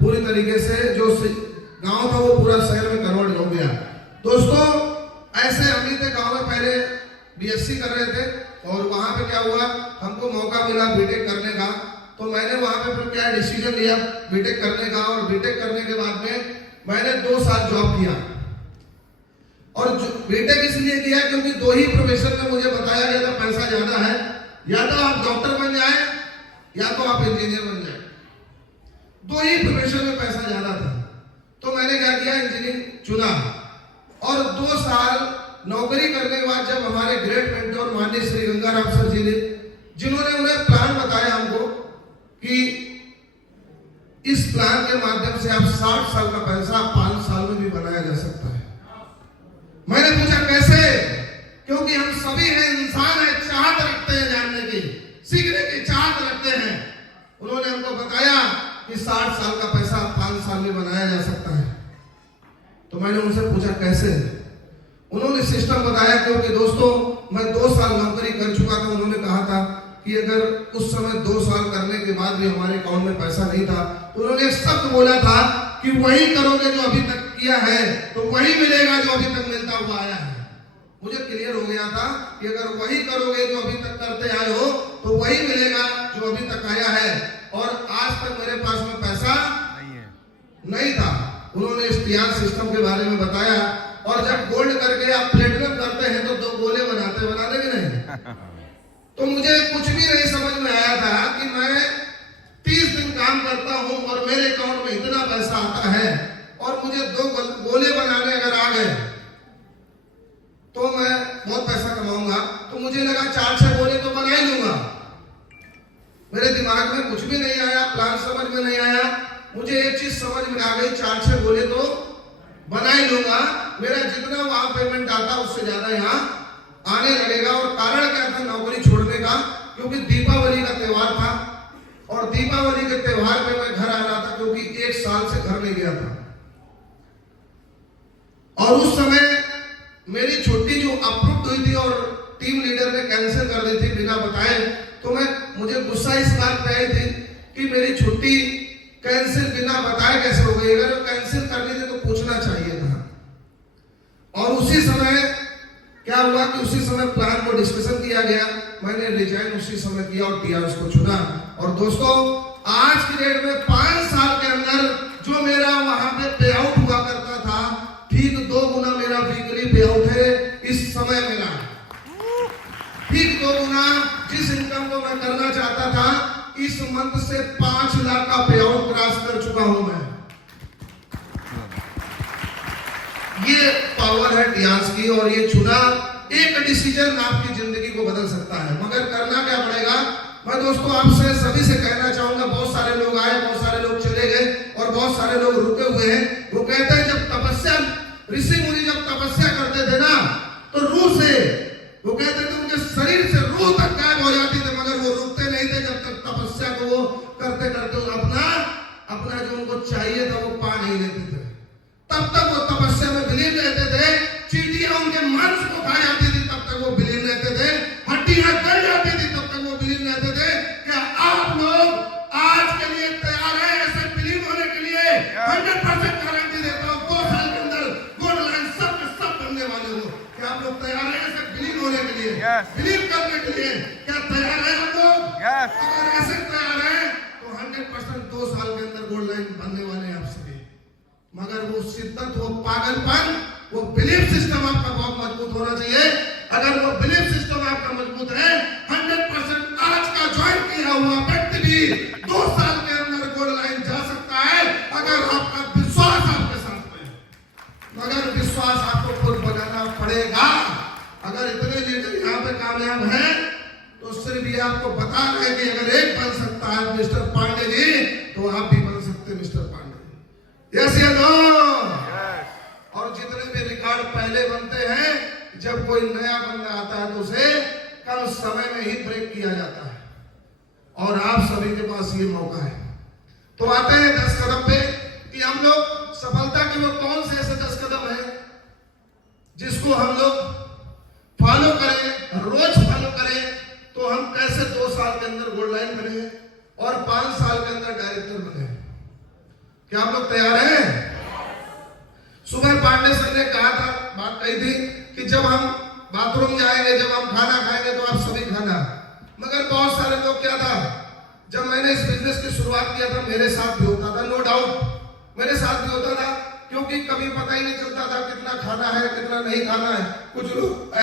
पूरी तरीके से जो गांव था वो पूरा शहर में कन्वर्ट हो गया। दोस्तों ऐसे हम ही थे गांव में, पहले बीएससी कर रहे थे और वहां पे क्या हुआ, हमको मौका मिला बीटेक करने का। तो मैंने वहां पे फिर क्या डिसीजन लिया बीटेक करने का, और बीटेक करने के बाद में मैंने 2 साल जॉब किया। और बीटेक इसलिए किया क्योंकि 2 ही प्रोफेशन में मुझे बताया गया था पैसा ज्यादा है, या तो आप डॉक्टर बन जाए या तो आप इंजीनियर बन जाए, 2 ही प्रोफेशन में पैसा ज्यादा था। तो मैंने क्या किया, इंजीनियरिंग चुना। और 2 साल नौकरी करने के बाद जब हमारे ग्रेट मेंटोर माननीय श्री गंगाराम सर जी ने, जिन्होंने उन्हें प्लान बताया हमको कि इस प्लान के माध्यम से आप 60 साल का पैसा 5 साल में भी बनाया जा सकता है। मैंने पूछा कैसे, क्योंकि हम सभी हैं, इंसान है, चाहत रखते हैं जानने की, सीखने की चाहत रखते हैं। उन्होंने हमको बताया कि 60 साल का पैसा 5 साल में बनाया जा सकता है। तो मैंने उनसे पूछा कैसे, उन्होंने सिस्टम बताया। क्योंकि दोस्तों मैं 2 साल नौकरी कर चुका था। उन्होंने कहा था कि अगर उस समय 2 साल करने के बाद भी हमारे अकाउंट में पैसा नहीं था, तो उन्होंने एक शब्द बोला था कि वही करोगे जो अभी तक किया है तो वही मिलेगा जो अभी तक मिलता हुआ आया है। मुझे क्लियर हो गया था कि अगर वही करोगे जो अभी तक करते आए हो तो वही मिलेगा जो अभी तक आया है। और आज तक मेरे पास में पैसा नहीं था। उन्होंने इस टियान सिस्टम के बारे में बताया। और जब गोल्ड करके आप प्लेटिनम करते हैं तो 2 गोले बनाते कि नहीं। तो मुझे कुछ भी नहीं समझ में आया था कि मैं 30 दिन काम करता हूं और मेरे अकाउंट में इतना पैसा आता है, और मुझे 2 गोले बनाने अगर आ गए तो मैं बहुत पैसा कमाऊंगा। तो मुझे लगा 4-6 गोले तो बना ही लूंगा। मेरे दिमाग में कुछ भी नहीं आया, प्लान समझ में नहीं आया। मुझे एक चीज समझ में आ गई, 4-6 गोले तो बना ही लूंगा। मेरा जितना वहां पेमेंट आता उससे ज्यादा यहाँ आने लगेगा। और कारण क्या था नौकरी छोड़ने का, क्योंकि दीपावली का त्योहार था और दीपावली के त्योहार में मैं घर आ रहा था, क्योंकि 1 साल से घर नहीं गया था। और उस समय मेरी छुट्टी जो अप्रूव हुई थी और टीम लीडर ने कैंसिल कर दी थी बिना बताए, तो मुझे गुस्सा इस बात पे आई थी कि मेरी छुट्टी कैंसिल बिना बताए कैसे हो गई। अगर कैंसिल करनी थी तो पूछना चाहिए था। और उसी समय क्या हुआ कि उसी समय प्लान को डिस्कशन किया गया। मैंने रिजाइन उसी समय किया और टीआरएस को चुना। और दोस्तों आज की डेट में 5 साल के अंदर जो मेरा वहां पे पे आउट हुआ करता था, ठीक 2 गुना मेरा वीकली पे आउट है इस समय मेरा। ठीक 2 गुना जिस इनकम को मैं करना चाहता था, इस मंथ से 5 लाख का पे आउट क्रॉस कर चुका हूं मैं। ये पावर है टियास की। और ये चुना एक डिसीजन आपकी जिंदगी को बदल सकता है, मगर करना क्या पड़ेगा। मैं दोस्तों आपसे सभी से कहना चाहूंगा, बहुत सारे लोग आए, बहुत सारे लोग चले गए और बहुत सारे लोग रुके हुए हैं। वो कहते हैं जब तपस्या, ऋषि मुनि जब तपस्या करते थे ना, तो रूह से वो कहते थे उनके शरीर से रूह तक गायब हो जाती थी, मगर वो रुकते नहीं थे जब तक तपस्या को वो करते करते अपना जो उनको चाहिए था वो पा नहीं लेते थे। तब तक वो तपस्या में विलीन रहते थे। चींटियां उनके मांस को खा जाती थी, तब तक वो विलीन रहते थे। हड्डियां गल जाती थी, तब तक वो विलीन रहते थे। क्या आप लोग आज के लिए तैयार हैं ऐसे विलीन होने के लिए? 100% गारंटी देता हूं 2 साल के अंदर गोल्ड लाइन सब बनने वाले हो। क्या आप लोग तैयार हैं ऐसे विलीन होने के लिए, विलीन करने के लिए? क्या तैयार हैं आप लोग? अगर ऐसे तैयार हैं तो 100% 2 साल के अंदर गोल्ड लाइन बनने वाले हैं आप सभी। मगर वो शिद्दत, वो पागलपन, वो बिलीफ सिस्टम आपका बहुत मजबूत होना चाहिए। अगर वो बिलीफ सिस्टम आपका मजबूत है, 100% आज का ज्वाइन किया हुआ व्यक्ति भी 2 साल के अंदर गोल्ड लाइन जा सकता है, अगर आपका विश्वास आपके साथ में। मगर विश्वास आपको खुद बनाना पड़ेगा। अगर इतने लीडर यहाँ पे कामयाब हैं तो सिर्फ ये आपको बता रहे हैं कि अगर एक बन सकता है मिस्टर पांडे जी, तो आप भी बन सकते हैं मिस्टर पांडे जी। यस या नो? और जितने भी रिकॉर्ड पहले बनते हैं, जब कोई नया बंदा आता है तो उसे कम समय में ही ब्रेक किया जाता है। और आप सभी के पास ये मौका है। तो आते हैं 10 कदम पे कि हम लोग सफलता के वो कौन से ऐसे 10 कदम है जिसको हम लोग फॉलो करें, रोज फॉलो करें, तो हम कैसे 2 साल के अंदर गोल्ड लाइन बने और 5 साल के अंदर डायरेक्टर बने। क्या आप लोग तैयार हैं? सुबह पांडे सर ने कहा था, बात कही थी कि जब हम बाथरूम जाएंगे, जब हम खाना खाएंगे तो आप सभी खाना। मगर बहुत सारे लोग क्या था, जब मैंने इस बिजनेस की शुरुआत किया था मेरे साथ भी होता था, नो डाउट मेरे साथ भी होता था, क्योंकि कभी पता ही नहीं चलता था कितना खाना है कितना नहीं खाना है। कुछ लोग